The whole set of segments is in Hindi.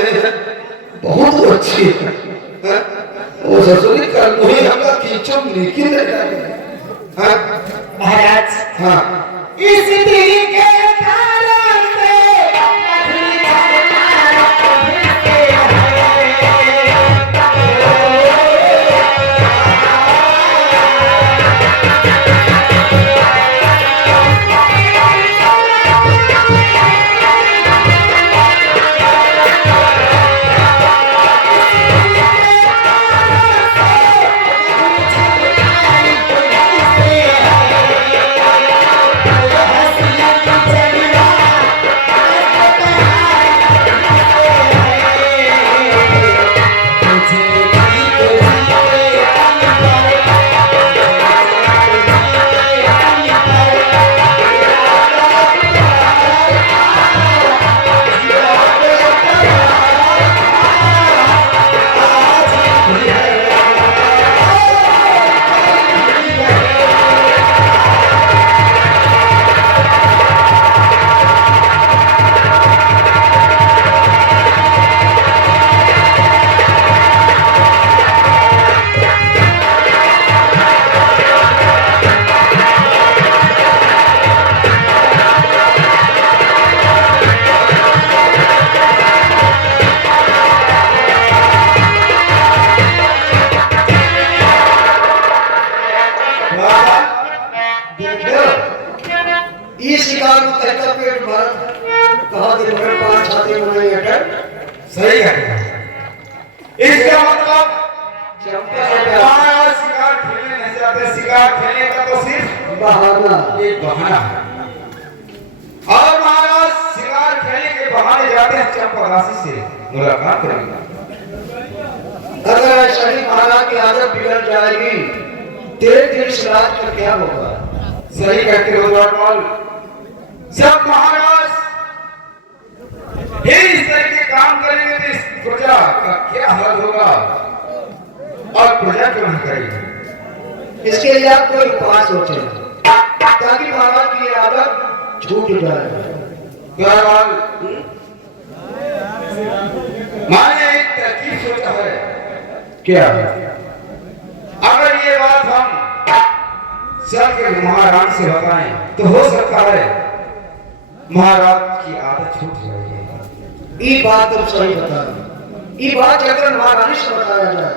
रहे हैं बहुत अच्छी है। वो ससुरी कर मुझे हमला कीचो लेकिन हाँ महाराज हाँ इस दिल के तारों से इस शिकार को कहता पेट भर कहा दिन भर 5 छाते बनाए अटल सही है। इसका मतलब चंपा से प्यार हमारा शिकार खेलने नहीं जाते, शिकार खेलने का तो सिर्फ बहाना एक बहाना है। और महाराज शिकार खेलने के बहाने जाते हैं चंपादासी से मुलाकात करेंगे। अगर ऐसा ही महाराज की आदत बिगड़ जाएगी तेरे दिल से राज का क्या होगा? सही कहते हो द्वारपाल। जब महाराज इस तरह के काम करेंगे तो इस प्रजा का क्या हाल होगा और प्रजा क्यों नहीं करेगी? इसके लिए आप कोई उपाय सोचे ताकि महाराज की आदत छूट जाए। द्वारपाल मैंने एक तरकीब सोचा है। क्या? अगर ये बात हम चल के महाराज से बताएं तो हो सकता है महाराज की आदत छूट जाएगी। ये बात तुम सही बता रहे। ये बात अगर महारानी से बताया जाए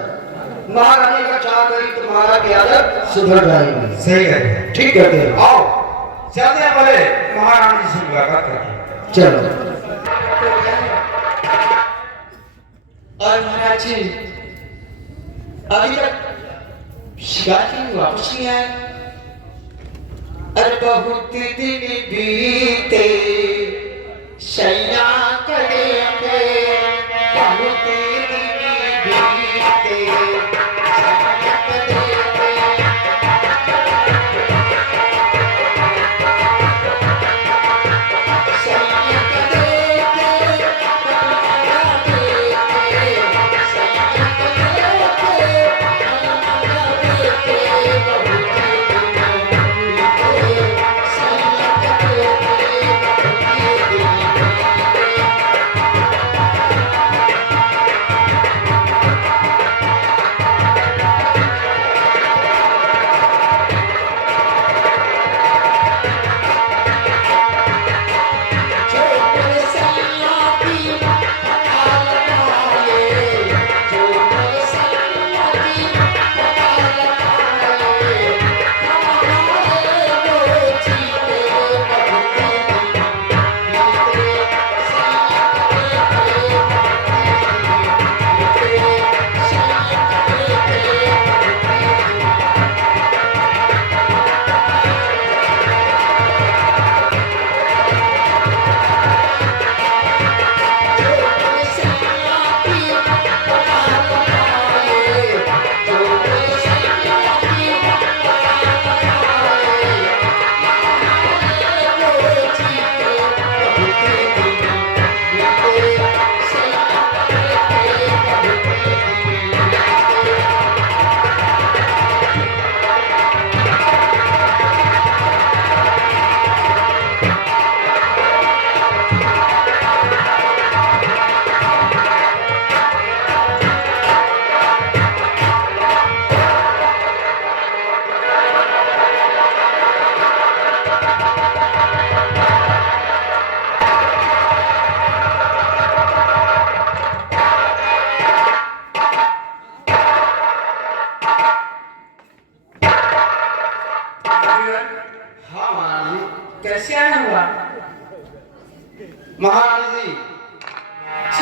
महारानी का चाह गई तो महाराज की आदत सुधर जाएगी। सही है। ठीक कहते हैं। आओ चलते हैं पहले महारानी से मुलाकात करते। चलो। और महाराज जी अभी तक शिकार की वापस नहीं आए। अरे बहुत दिन बीते शैया करेंगे बहुत दिन बीते शैया करेंगे। शैया करेंगे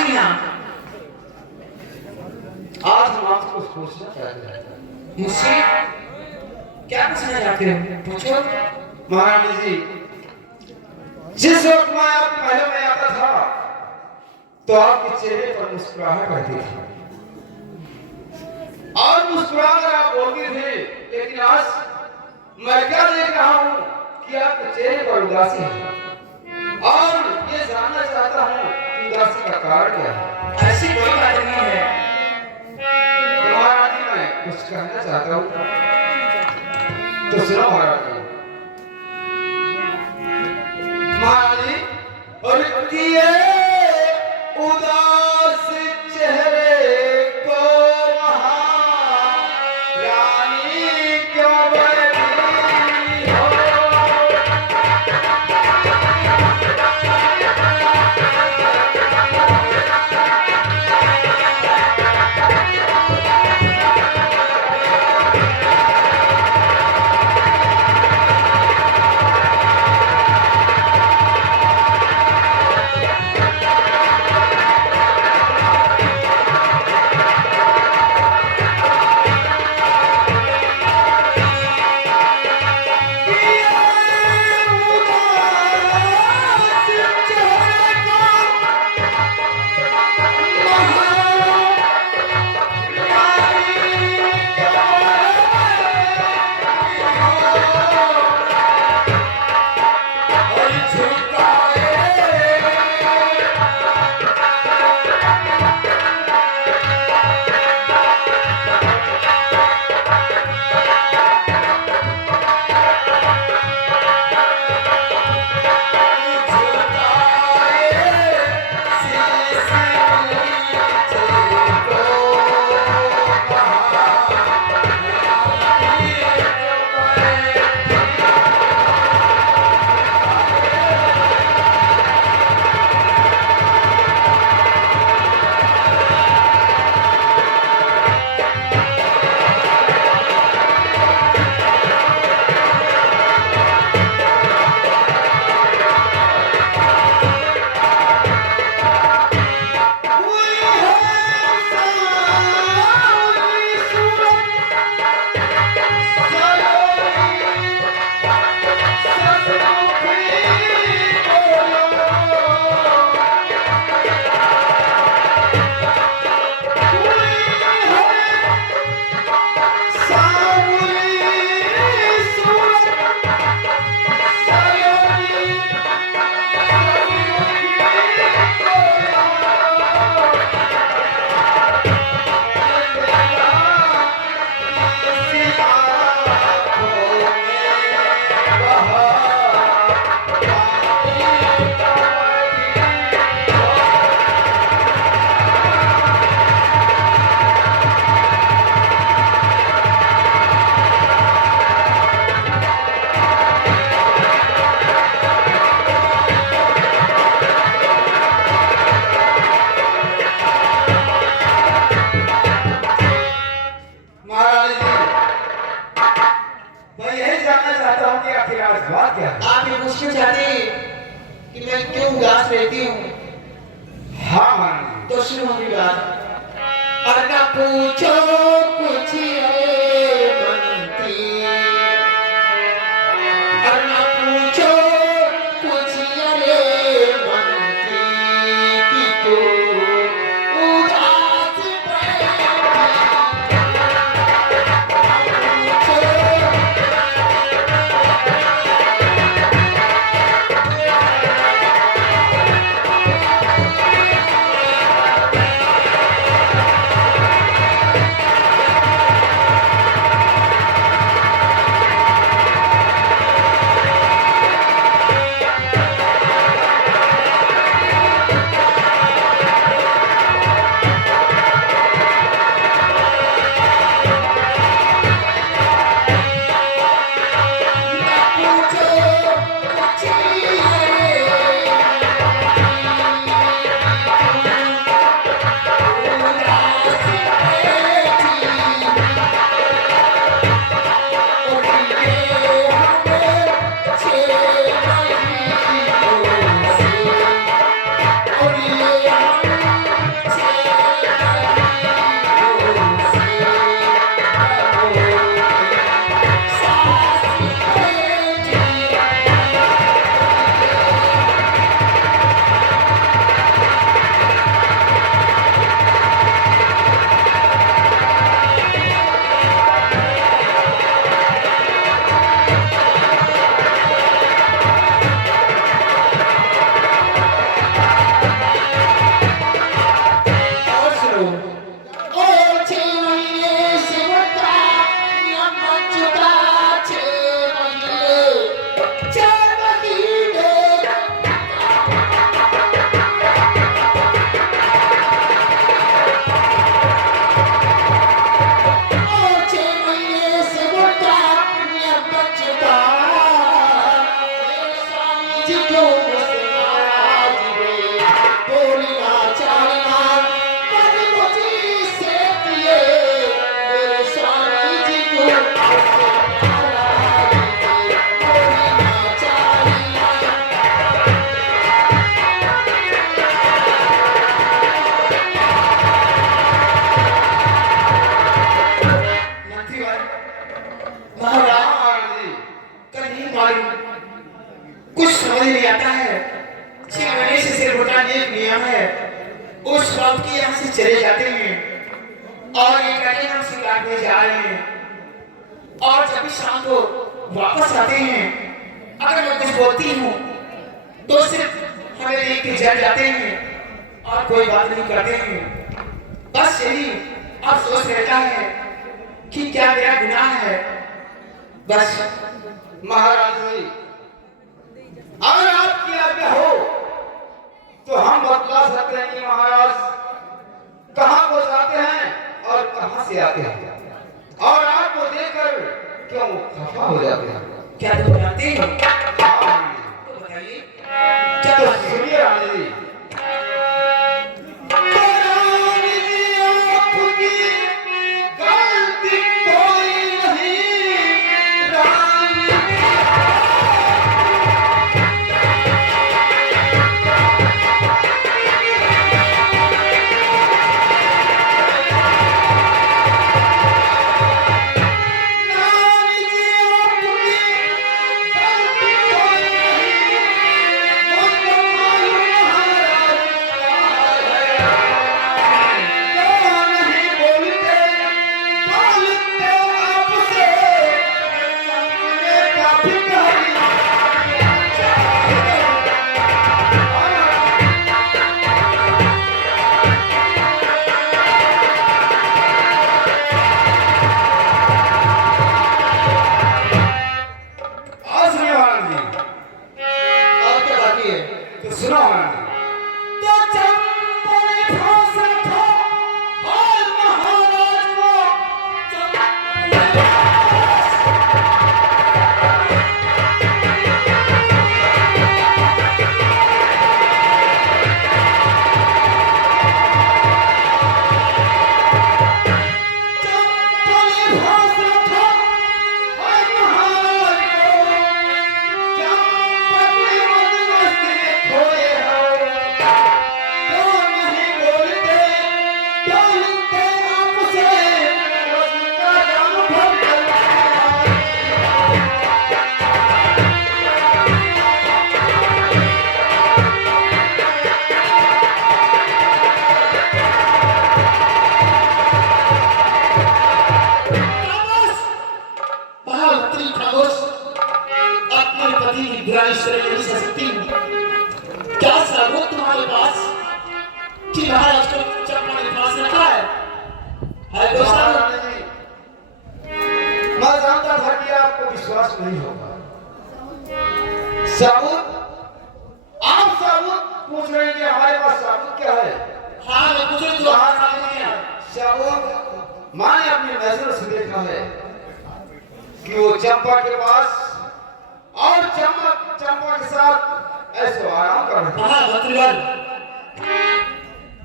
जी हाँ। आज हम आपसे कुछ पूछना चाहते हैं। मुझसे क्या पूछना चाहते हो? पूछो। महारानी जी, जिस वक्त मैं आपके महल में आता था तो आपके चेहरे पर मुस्कुराहट रहती थी और मुस्कुराकर आप बोलती थी, लेकिन आज मैं क्या देख रहा हूँ कि आपके चेहरे पर उदासी है और ये जानना चाहता हूँ कि उदासी का कारण क्या है। ऐसी कोई बात नहीं है। तो महारानी, मैं कुछ कहना चाहता हूँ तो सुनो महारानी। महारानी, और किए उदास चेहरे को महारानी क्यों बैठी हो? बात क्या है? आप ये पूछना चाहते हैं कि मैं क्यों उदास रहती हूँ? हाँ मान तो सुनो मेरी बात। और ना पूछो कुछ ये मन की, और ना पूछो कुछ ये मन की कि क्यों उदास बैठी। यहाँ से चले जाते हैं और ये कहते हैं हम शिकार पे जा रहे हैं, और जब भी शाम को वापस आते हैं, अगर मैं कुछ बोलती हूँ तो सिर्फ हमें देख के जल जाते हैं और कोई बात नहीं करते हैं। बस यही अफसोस रहता है कि क्या मेरा गुनाह है। बस महाराज जी, अगर आपकी आज्ञा हो तो हम बतला सकते हैं कि महाराज कहाँ को जाते हैं और कहाँ से आते हैं, और आपको देखकर क्यों खफा हो जाते हैं। क्या तुम जानते हो? हाँ, तो बताइए क्या तो सुनिए रानी जी। रानी जी, आपकी गलती कोई नहीं, रानी क्या सबूत तुम्हारे पास कि महाराज को चप्पल के पास रखा है? महारानी जी, मैं जानता था कि आपको विश्वास नहीं होगा। सबूत, आप सबूत पूछ रहे हैं कि हमारे पास सबूत क्या है? हाँ, मैं पूछ रही हूँ सबूत मैंने अपनी नजर से देखा है कि वो चंपा के पास और चंपा के साथ ऐसे आराम कर रहे थे। हाँ मंत्रीगण,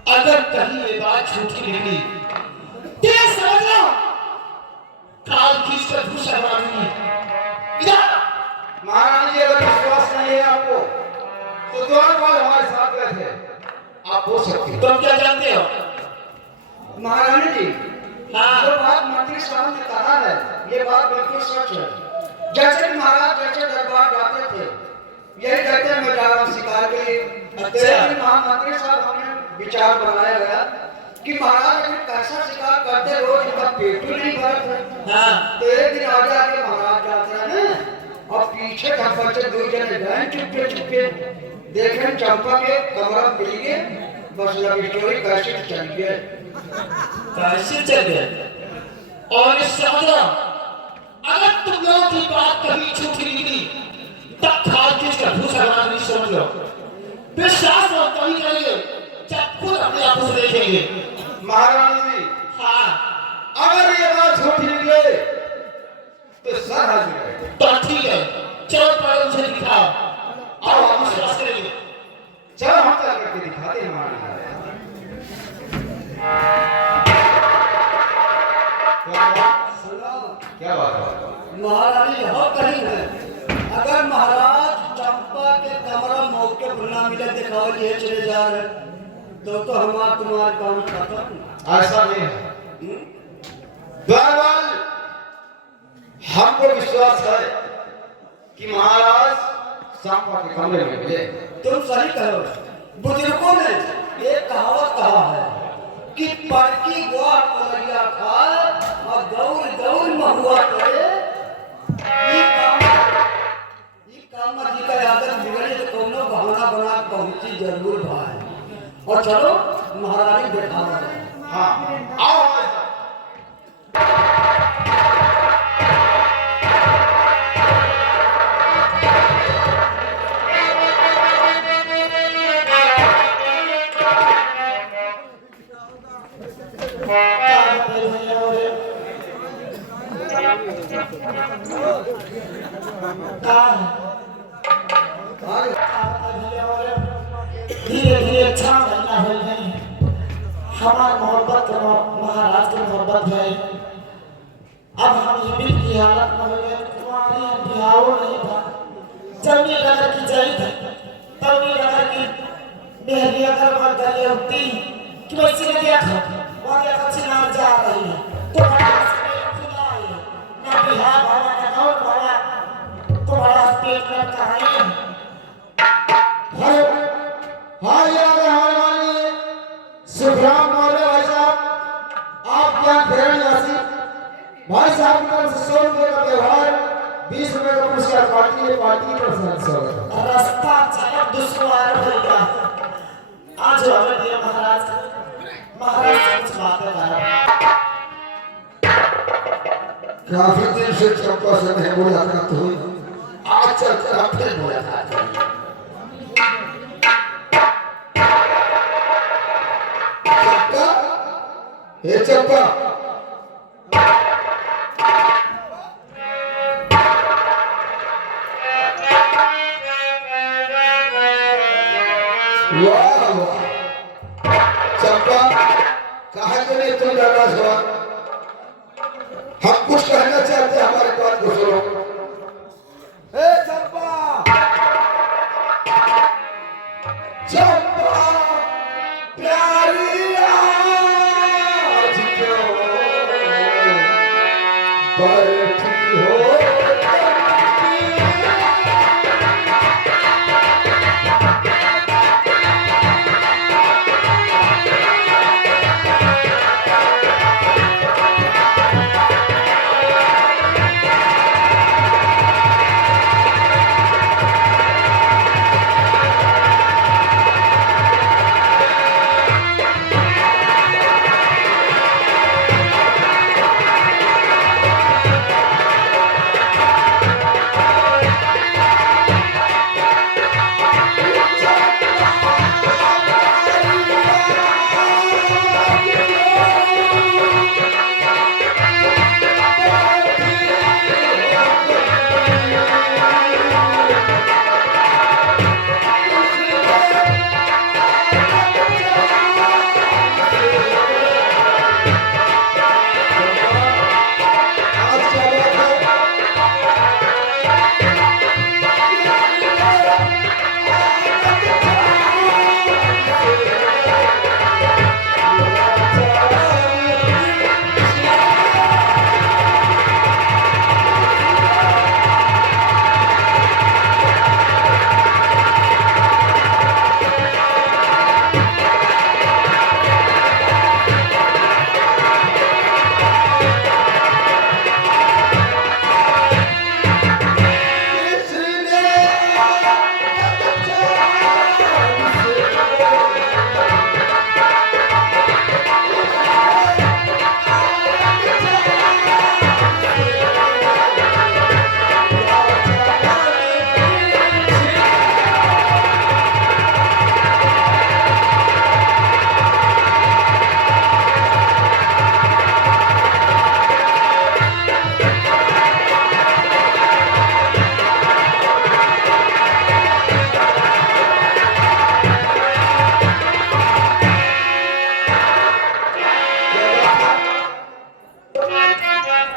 अगर कहीं ये बात झूठी निकली तो ये समझ लो काल खींच कर भूसा बना दूंगी। इधर महारानी जी, अगर विश्वास नहीं है आपको तो द्वारपाल हमारे साथ गए थे, आप बोल सकते हैं। तुम क्या जानते हो? महारानी जी, हाँ जो बात मंत्री साहब ने कहा है ये बात बिल्कुल सच है। जैसे महाराज जैसे दरबार जाते थे यही कहते हैं मैं जा रहा हूँ शिकार के लिए। लेकिन महामंत्री साहब हमने विचार बनाया गया कि महाराज अगर कैसा शिकार करते रोज इनका पेट भी नहीं भरता। हाँ तो एक दिन आगे आगे महाराज जाते हैं ना और पीछे धप्पा से दो जने गए चुपके चुपके देखें चंपा के कमरा मिल गए। बस लव स्टोरी कैसे चल गए। कैसे चल गए? और इस समझो अगर तुम लोगों की बात कभी झूठी निकली तब खाल किसका भूसा बना नहीं समझ लो। विश्वास और कभी करेंगे जब खुद अपने आप से देखेंगे। महारानी जी, हाँ अगर ये बात झूठी निकले तो सर हाजिर है। तो ठीक है, चलो पहले मुझे दिखाओ और हम विश्वास करेंगे। चलो हम चल करके दिखाते हैं महारानी। क्या बात है? महारानी यहाँ कहीं है। अगर महाराज चंपा के कमरा मौके पर ना मिले दिखाओ ये चले जा रहे तो हमारा तुम्हारा काम खत्म। ऐसा नहीं है द्वारपाल, हमको विश्वास है कि महाराज चंपा के कमरे में मिले। तुम सही कहो। बुजुर्गों ने एक कहावत कहा है बड़की गोआ कलैया खाए और दौड़ दौड़ महुआ करे ई काम में जी का आदत बिगड़े तो कोनो बहाना बना के पहुंची जरूर भाई और चलो महारानी बैठा रहे हाँ आओ धीरे धीरे अच्छा महीना हो गई हमार मोहब्बत महाराज की मोहब्बत है अब हम हिबिल की हालत में हो गए तुम्हारी बिहाव नहीं था जब ये नगर की जाई थी तब ये नगर की मेहरी अगर वहाँ गले होती कि वैसे ने देखा वहाँ देखा चिनार जा रही है तो बड़ा ना बिहार भावा ना कौन भावा तुम्हारा पेट में कहानी है हाँ याद है हमारे माननीय सुखराम मौर्य भाई साहब आप क्या फेरण यासी भाई साहब की तरफ से 100 रुपये का व्यवहार 20 रुपये का पुरस्कार पार्टी ने पार्टी की तरफ से स्वागत है। रास्ता चलत दुश्वार होगा आज हमें दिया महाराज से कुछ बातें करा काफी दिन से चंपा से नहीं मुलाकात हुई आज चलकर आप फिर मुलाकात हुई चंपा हे चंपा वाह वाह चंपा कहा के लिए तुम नाराज हुआ हम कुछ कहना चाहते हैं हमारे बात को सुनो ए चंपा चंपा प्यारी आज क्यों बैठी हो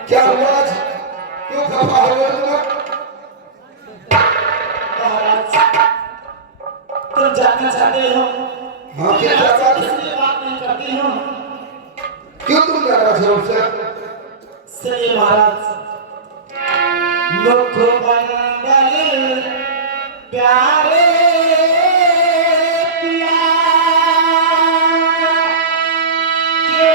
क्या हुआ आज? क्यों खफा हो गए महाराज तुम जानना चाहते हो हाँ क्या चाहता है? इसलिए बात नहीं करती हूँ क्यों तुम नाराज हो उससे? सुनिए महाराज मुख बंदल प्यारे पिया के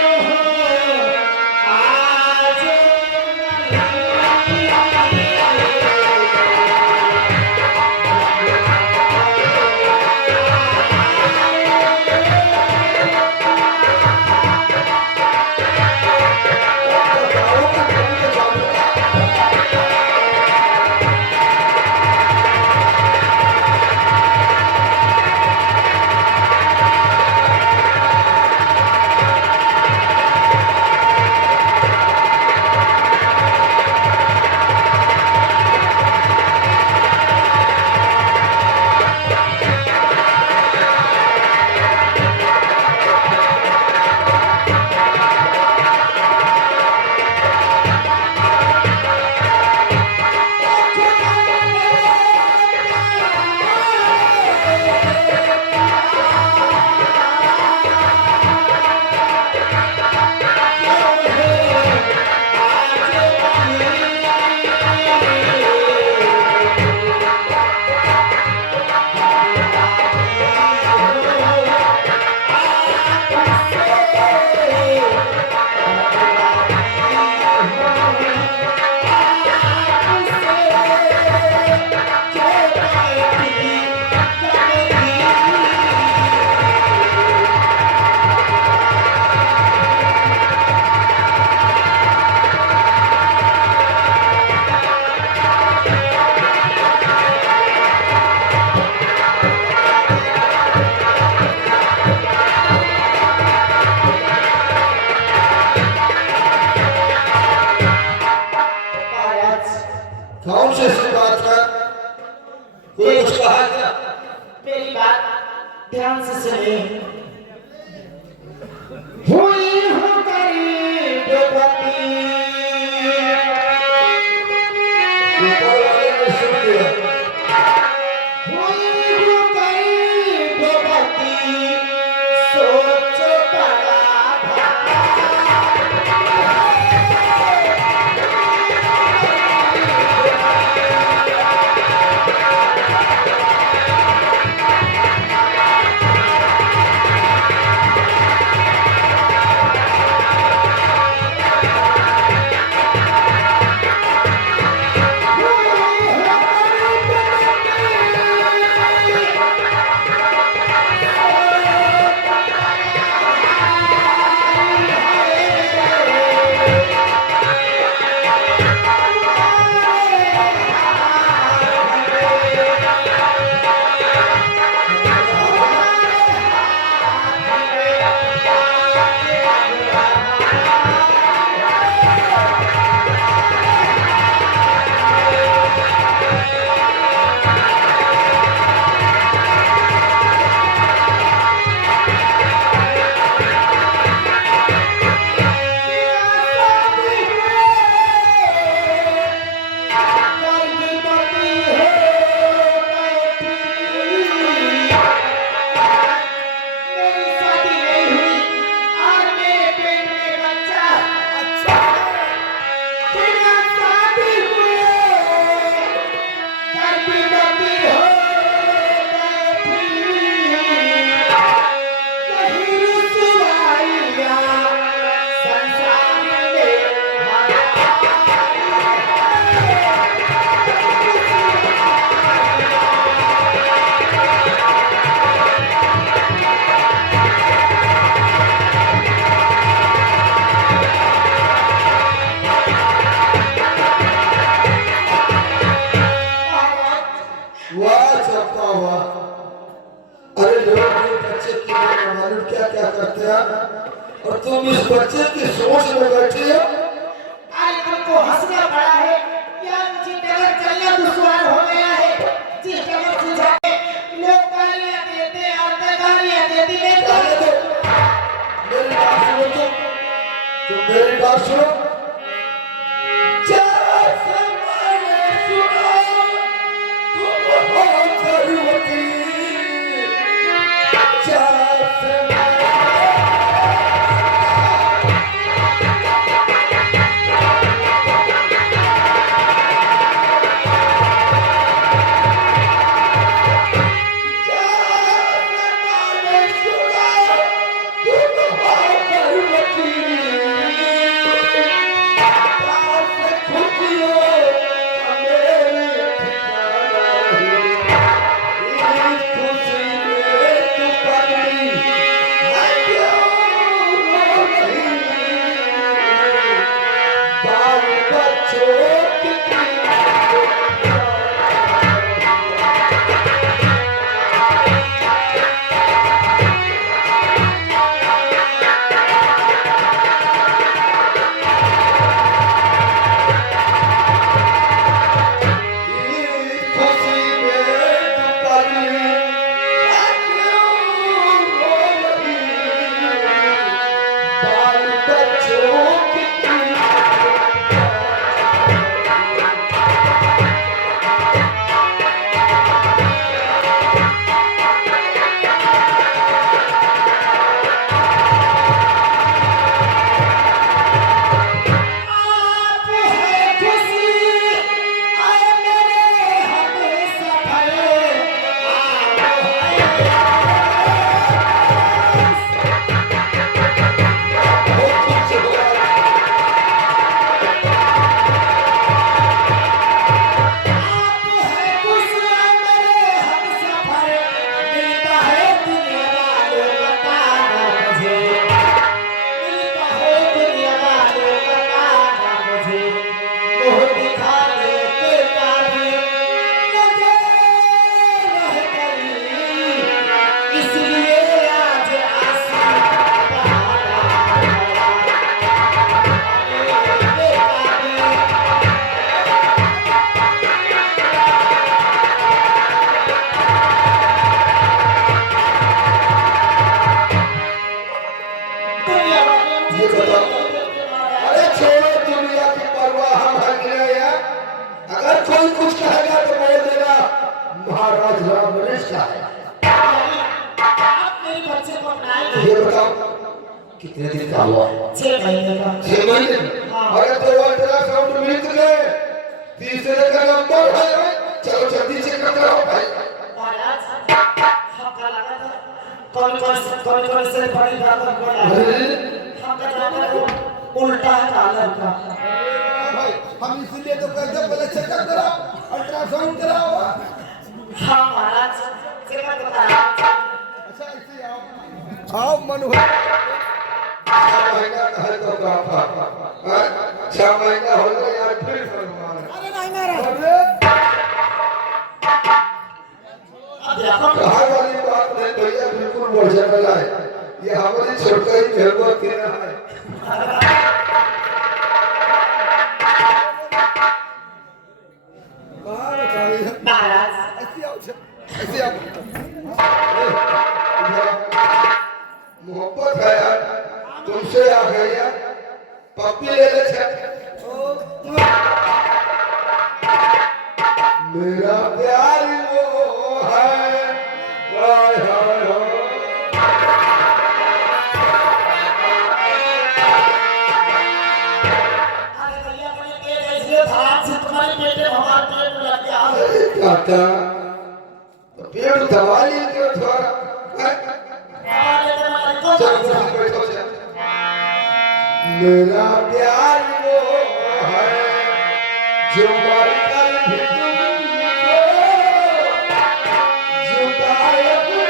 से हुई हूँ गरीब गति ऊपर वाले ने सुन लिया। हुई हूँ गरीब गति सोच बड़ा वाह चलता हुआ। अरे लोग ये बच्चे की मालूम क्या क्या करते हैं और तुम इस बच्चे की सोच में बैठे हो। आज तुमको हंसना पड़ा है या मुझे डगर चलना दुश्वार हो गया है। जिस डगर से जाके लोग गालियां देते और गालियां देती है तो मेरी बात सुनो तुम मेरी बात सुनो। जैसे मैंने सुना तुम हो जरूरती, जैसे ये बताओ, अरे छोड़ो दुनिया की परवाह हम है कि नहीं है? अगर कोई कुछ कहेगा तो बोल देगा महाराज राम नरेश का है। आप मेरे बच्चे को अपनाएंगे। ये बताओ कितने दिन का हुआ? 6 महीने का। 6 महीने? अरे तो अल्ट्रासाउंड मिल गए, तीसरे का नंबर है, चलो जल्दी से कराओ भाई। महाराज हमका लगा था कौन से बड़ी बात बोला, हमका लगा था उल्टा है काला का। भाई हम इसलिए तो कहते हैं पहले चेकअप कराओ, अल्ट्रासाउंड कराओ। हाँ महाराज चेकअप कराया। अच्छा ऐसे आओ मनोहर, 6 महीना है तो काफा, 6 महीना हो गया यार, फिर अरे नहीं महाराज, कहा वाली बात नहीं भैया, बिल्कुल बढ़िया लगा है, ये हमारी छोटा ही भेड़वा तेरा है। महाराज ऐसे आओ, मोहब्बत है यार तुमसे, आ गई यार, पप्पी ले ले मेरा प्यार वो है, हाय हाय हाय। अरे भैया मुझे दे दे, इसलिए धाम से तुम्हारे बेटे हमारे पेट में लग गया। अरे काका तो पेड़ दबा लिए क्यों थोड़ा? हमारे तुम्हारे को चलो कुर्सी पे बैठो चल। मेरा प्यार वो है जो मरकर भी तुमको जुदाई अपनी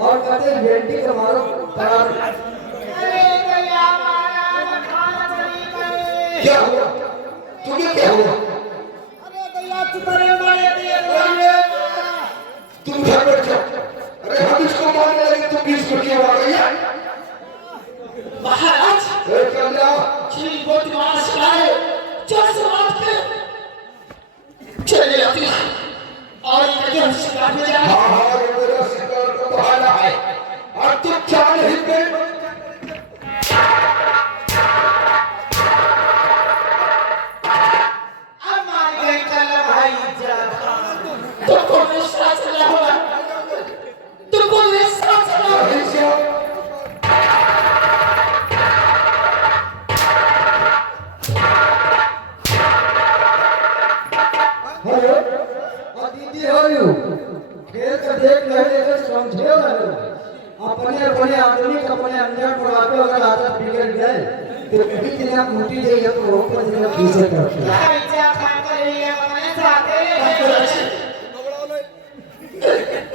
और कहते हैं भेंडी का मारो करा क्या हुआ तुम्हें क्या हुआ तुम घर बैठो अरे हम इसको मारने लगे तुम बीच में क्यों आ गई महाराज चल जाओ श्री बोटी महाराज सिखाए चल से बात कर चले जाती है और ये जो शिकार में जाए हाँ ये मेरा शिकार का बहाना है और तुम चाल ही पे तुमको विश्वास चला होगा तुमको विश्वास चला हेलो और दीदी हो यू खेल का देख रहे थे समझे ना अपने अपने आदमी का अपने अंदर बुढ़ापे अगर आदत बिगड़ गए तो कभी दिन मोटी जाइए तो वो पर दिन पीछे करते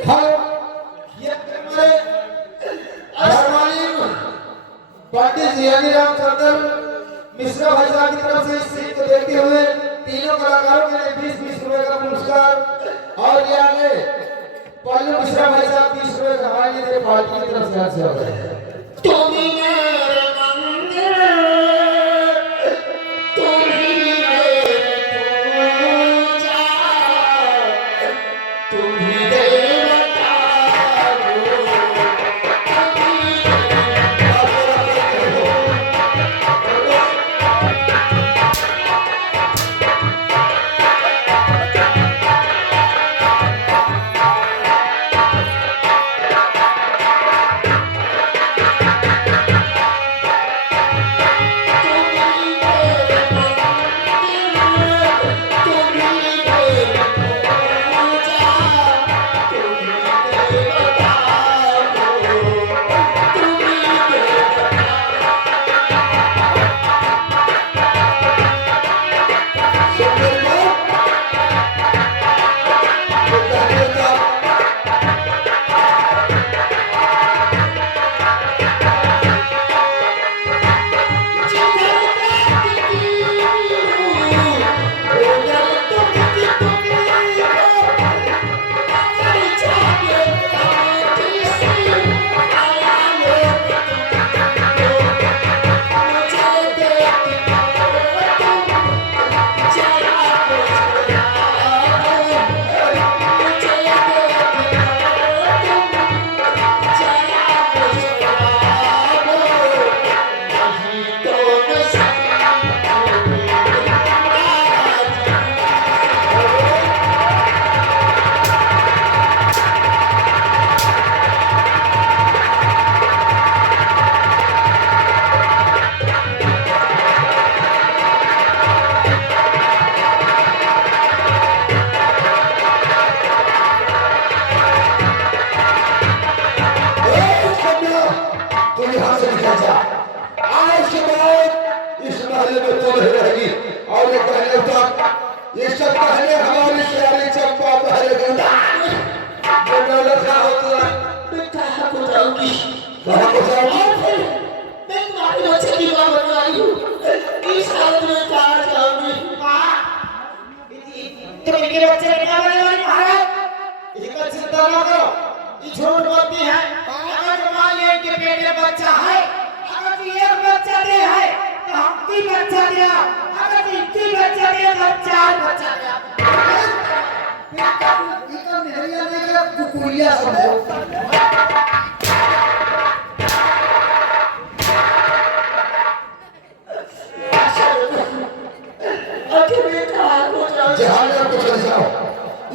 हाँ ये हमारे धर्मानी पंडित जियानी रामचंद्र मिश्रा भाई साहब की तरफ से इस सीट को देखते हुए तीनों कलाकारों के लिए 20-20 रुपए का पुरस्कार और ये आगे पल्लू मिश्रा भाई साहब 20 रुपए का हमारे लिए पार्टी की तरफ से हाथ से हो गए तुम्ही मेरे मंदिर तुम्ही मेरे पूजा तुम्ही देवता इससे पहले हमारी प्यारी चंपा पहले गंगा जो नौलखा होता मैं कहाँ को जाऊंगी कहाँ को जाओगी मैं तुम्हारी बच्चे की माँ बनने वाली हूँ इस हालत में कहाँ जाऊंगी तुम इनके बच्चे क्या बनने वाली महाराज इसका चिंता न करो ये झूठ बोलती है अगर मान लिया इनके पेट में बच्चा है अगर ये एक बच्चा दे है तो हम 3 बच्चा दिया अगर 3 बच्चा दिया तो 4 बच्चा दिया इनका मेहरिया नहीं का कुकुरिया समझो जहाँ को चले जाओ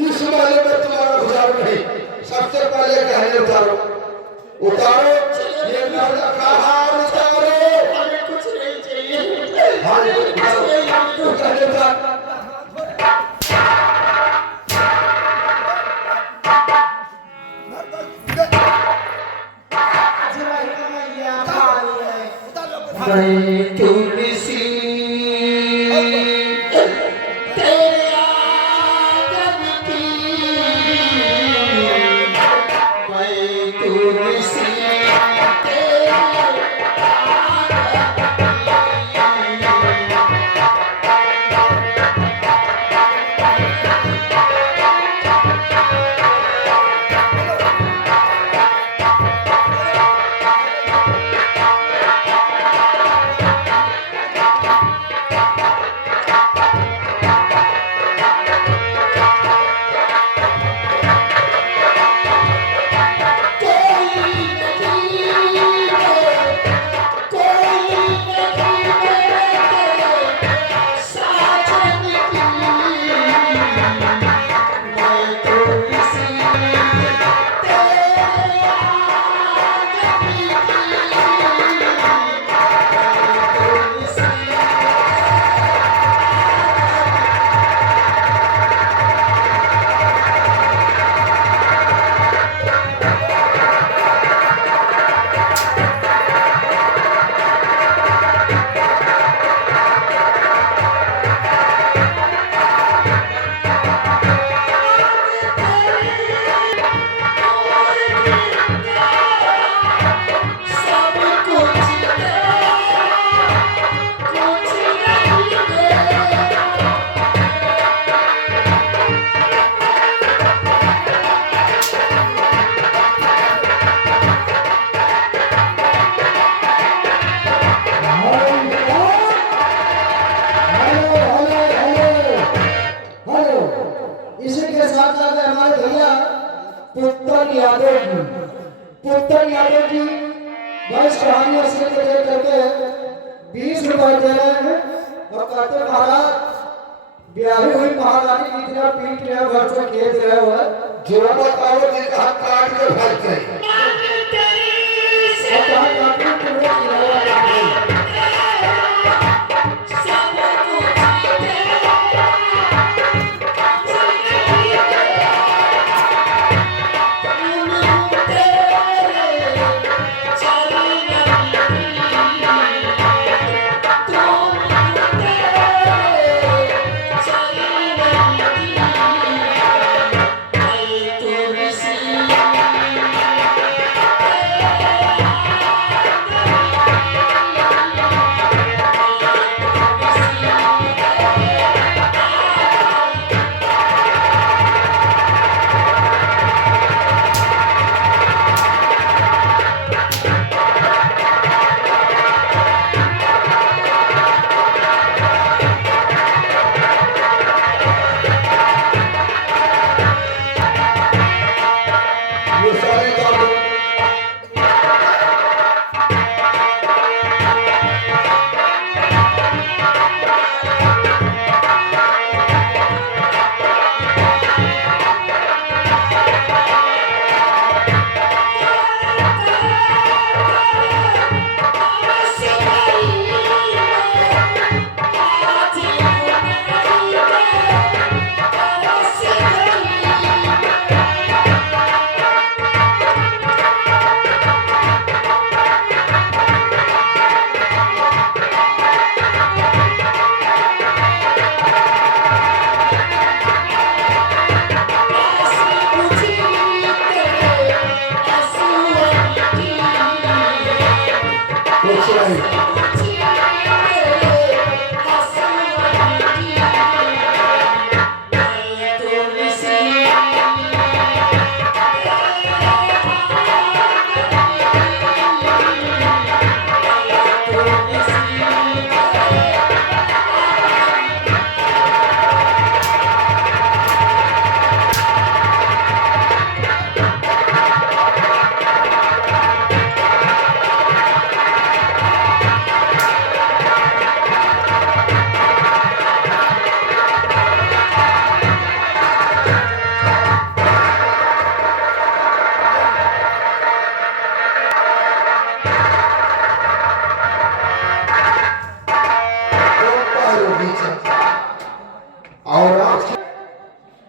इस महल में तुम्हारा गुजारो नहीं सबसे पहले कहने उतारो उतारो ये नौला का हार उतारो हमें कुछ नहीं चाहिए हार उतारो कहने उतारो मैं तुलसी तेरे आदम की मैं इसी के साथ साथ हमारे भैया पुत्र यादव जी बस कहानी से दे करके 20 रुपए दे रहे हैं और कहते महाराज ब्याही हुई महारानी की तरह पीट रहे हो, घर से खेत रहे हो, जोड़ा पावर जी का हाथ काट के भरते हैं। और कहा काटने के लिए किराया देते हैं।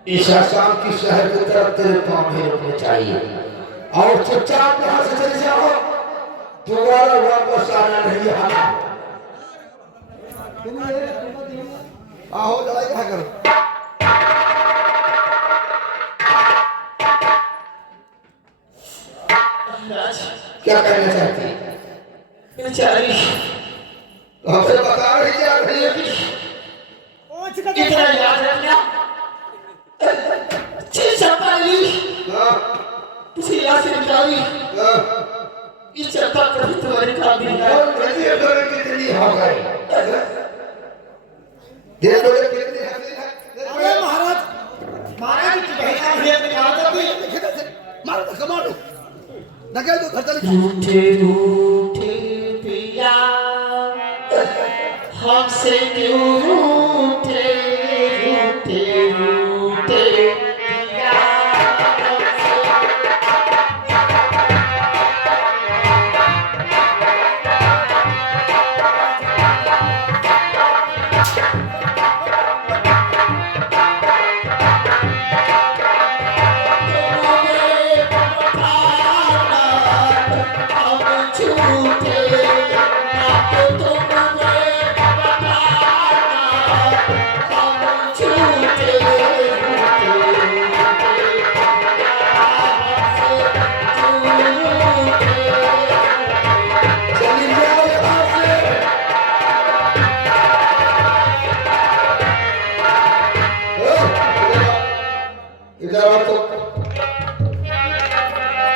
इस आसाम की शहर की तरफ तेरे पाँव नहीं रुकने चाहिए और चुपचाप यहाँ से चले जाओ, दोबारा वापस आना नहीं आना। आओ लड़ाई कहा करो। महाराज क्या कहना चाहती है? बेचारी हमसे बता रही क्या रही है? इतना याद रखना हाँ, किसी याद से बेचारी हाँ। इस चलता कभी तुम्हारे काम नहीं है। और नदी अगर कितनी हो गई देख लो कितनी हंसी है। अरे महाराज महाराज की बहना है मारो तो मारो नकल तो खर्चा नहीं रूठे रूठे पिया हमसे क्यों रूठे रूठे रूठे पिया चली जाओ यहाँ से। इधर आओ तो।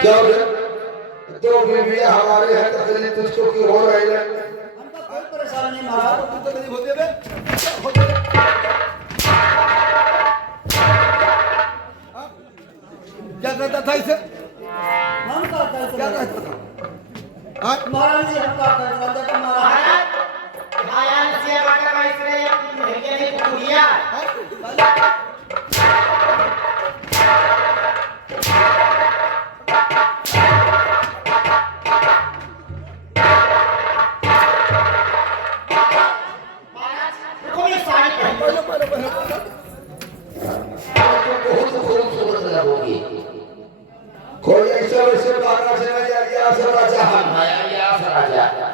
क्या हो गया? दो बीवियां हमारे हैं तकलीफ तुझको क्यों हो रही है? हमका कोई परेशानी नहीं महाराज तुम तो कभी होते बे क्या कहता था इसे हम का क्या कहता था हाँ महाराज जी हम का कहता था महाराज बहुत खूबसूरत लगोगी। कोई ऐसा वैसे बात से नहीं आ गया राजा हम आया राजा